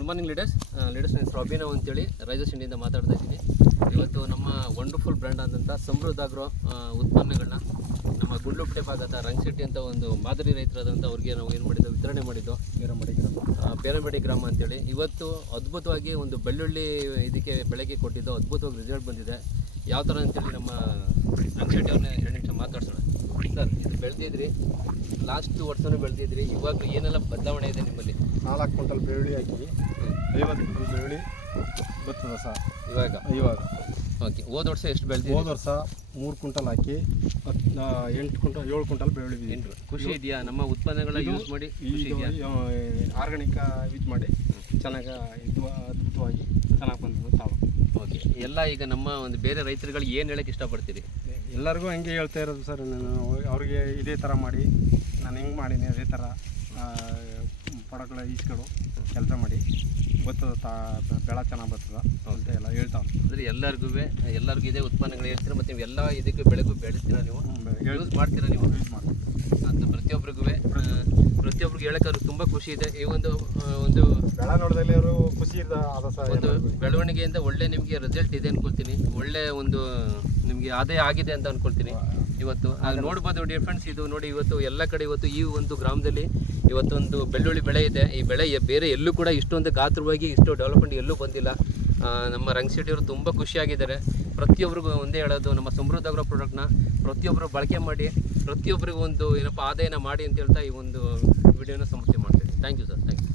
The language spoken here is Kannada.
Good morning leaders. ನನ್ನ ಹೆಸರು ಅಭಿನವ್ ಅಂತೇಳಿ ರೈಸಸ್ ಇಂಡಿಯಿಂದ ಮಾತಾಡ್ತಾ ಇದ್ದೀನಿ. ಇವತ್ತು ನಮ್ಮ ವಂಡರ್ಫುಲ್ ಬ್ರ್ಯಾಂಡ್ ಆದಂಥ ಸಮೃದ್ಧ ಆಗ್ರೋ ಉತ್ಪನ್ನಗಳನ್ನ ನಮ್ಮ ಗುಂಡ್ಲುಪೇಟೆ ಭಾಗದ ರಂಗಶೆಟ್ಟಿ ಅಂತ ಒಂದು ಮಾದರಿ ರೈತರಾದಂಥ ಅವ್ರಿಗೆ ನಾವು ಏನು ಮಾಡಿದ್ದು ವಿತರಣೆ ಮಾಡಿದ್ದು ಬೇರಂಬೇಡಿ ಗ್ರಾಮ ಅಂತೇಳಿ. ಇವತ್ತು ಅದ್ಭುತವಾಗಿ ಒಂದು ಬೆಳ್ಳುಳ್ಳಿ ಇದಕ್ಕೆ ಬೆಳಗ್ಗೆ ಕೊಟ್ಟಿದ್ದು ಅದ್ಭುತವಾಗಿ ರಿಸಲ್ಟ್ ಬಂದಿದೆ. ಯಾವ ಥರ ಅಂತೇಳಿ ನಮ್ಮ ರಂಗಶೆಟ್ಟಿ ಅವ್ರನ್ನ 2 ನಿಮಿಷ ಮಾತಾಡ್ಸೋಣ. ಸರ್, ಇದು ಬೆಳೆದಿದ್ರಿ, ಲಾಸ್ಟ್ ವರ್ಷನೂ ಬೆಳೆದಿದ್ರಿ, ಇವಾಗಲೂ ಏನೆಲ್ಲ ಬದಲಾವಣೆ ಇದೆ ನಿಮ್ಮಲ್ಲಿ? 4 ಕ್ವಿಂಟಲ್ ಬೆಳ್ಳುಳ್ಳಿ ಹಾಕಿ 50 ಕ್ವಿಂಟಲ್ ಬೆಳ್ಳುಳ್ಳಿ ಬರ್ತದೆ ಸರ್ ಇವಾಗ. ಓಕೆ, ಹೋದ ವರ್ಷ ಎಷ್ಟು ಬೆಳೆದಿದೆ? ಹೋದ ವರ್ಷ 3 ಕ್ವಿಂಟಲ್ ಹಾಕಿ 7 ಕ್ವಿಂಟಲ್ ಬೆಳ್ಳುಳ್ಳಿ. ಖುಷಿ ಇದೆಯಾ ನಮ್ಮ ಉತ್ಪನ್ನಗಳ ಯೂಸ್ ಮಾಡಿ? ಆರ್ಗಾನಿಕ್ ಯೂಸ್ ಮಾಡಿ ಚೆನ್ನಾಗಿ ಇದು ಅದ್ಭುತವಾಗಿ ಚೆನ್ನಾಗಿ ಬಂದಿದೆ ಸಾವು. ಓಕೆ, ಎಲ್ಲ ಈಗ ನಮ್ಮ ಒಂದು ಬೇರೆ ರೈತರುಗಳಿಗೆ ಏನು ಹೇಳಕ್ಕೆ ಇಷ್ಟಪಡ್ತೀರಿ? ಎಲ್ಲರಿಗೂ ಹಂಗೆ ಹೇಳ್ತಾ ಇರೋದು ಸರ್, ನಾನು ಅವ್ರಿಗೆ ಇದೇ ಥರ ಮಾಡಿ, ನಾನು ಹೆಂಗೆ ಮಾಡೀನಿ ಅದೇ ಥರ ಪ್ರಾಡಕ್ಟ್ಗಳ ಈಸ್ಕೊಂಡು ಕೆಲಸ ಮಾಡಿ ಬರ್ತದೆ, ಬೆಳೆ ಚೆನ್ನಾಗಿ ಬರ್ತದೆ ಅಂತ ಎಲ್ಲ ಹೇಳ್ತಾವೆ. ಅಂದರೆ ಎಲ್ಲರಿಗೂ ಇದೇ ಉತ್ಪನ್ನಗಳು ಹೇಳ್ತೀರಾ ಮತ್ತು ನೀವು ಎಲ್ಲ ಇದಕ್ಕೆ ಬೆಳೆಗೂ ಬೆಳೆಸ್ತೀರಾ, ನೀವು ಯೂಸ್ ಮಾಡ್ತೀರಾ? ನೀವು ಯೂಸ್ ಮಾಡ್ತೀವಿ ಅಂತ ಪ್ರತಿಯೊಬ್ಬರಿಗೂ ಹೇಳಕ್ಕೆ ಅವ್ರಿಗೆ ತುಂಬ ಖುಷಿ ಇದೆ. ಈ ಒಂದು ಬೆಳೆ ನೋಡಿದಲ್ಲಿ ಅವರು ಖುಷಿ ಒಂದು ಬೆಳವಣಿಗೆಯಿಂದ ಒಳ್ಳೆ ನಿಮಗೆ ರಿಸಲ್ಟ್ ಇದೆ ಅನ್ಕೊಳ್ತೀನಿ. ಒಳ್ಳೆ ಒಂದು ನಿಮಗೆ ಆದಾಯ ಆಗಿದೆ ಅಂತ ಅನ್ಕೊಳ್ತೀನಿ. ಇವತ್ತು ಅದು ನೋಡ್ಬೋದು ಡಿಫ್ರೆನ್ಸ್. ಇದು ನೋಡಿ, ಇವತ್ತು ಎಲ್ಲ ಕಡೆ ಇವತ್ತು ಈ ಒಂದು ಗ್ರಾಮದಲ್ಲಿ ಇವತ್ತೊಂದು ಬೆಳ್ಳುಳ್ಳಿ ಬೆಳೆ ಇದೆ. ಈ ಬೆಳೆ ಬೇರೆ ಎಲ್ಲೂ ಕೂಡ ಇಷ್ಟೊಂದು ಗಾತ್ರವಾಗಿ ಇಷ್ಟು ಡೆವಲಪ್ಮೆಂಟ್ ಎಲ್ಲೂ ಬಂದಿಲ್ಲ. ನಮ್ಮ ರಂಗಶೆಟ್ಟಿಯವರು ತುಂಬ ಖುಷಿಯಾಗಿದ್ದಾರೆ. ಪ್ರತಿಯೊಬ್ಬರಿಗೂ ಒಂದೇ ಹೇಳೋದು, ನಮ್ಮ ಸಮೃದ್ಧ ಆಗ್ರೋ ಪ್ರಾಡಕ್ಟ್ನ ಪ್ರತಿಯೊಬ್ಬರು ಬಳಕೆ ಮಾಡಿ, ಪ್ರತಿಯೊಬ್ಬರಿಗೂ ಒಂದು ಆದಾಯನ ಮಾಡಿ ಅಂತ ಹೇಳ್ತಾ ಈ ಒಂದು ವಿಡಿಯೋನ ಸಮರ್ಥನೆ ಮಾಡ್ತೀನಿ. Thank you sir, thank you.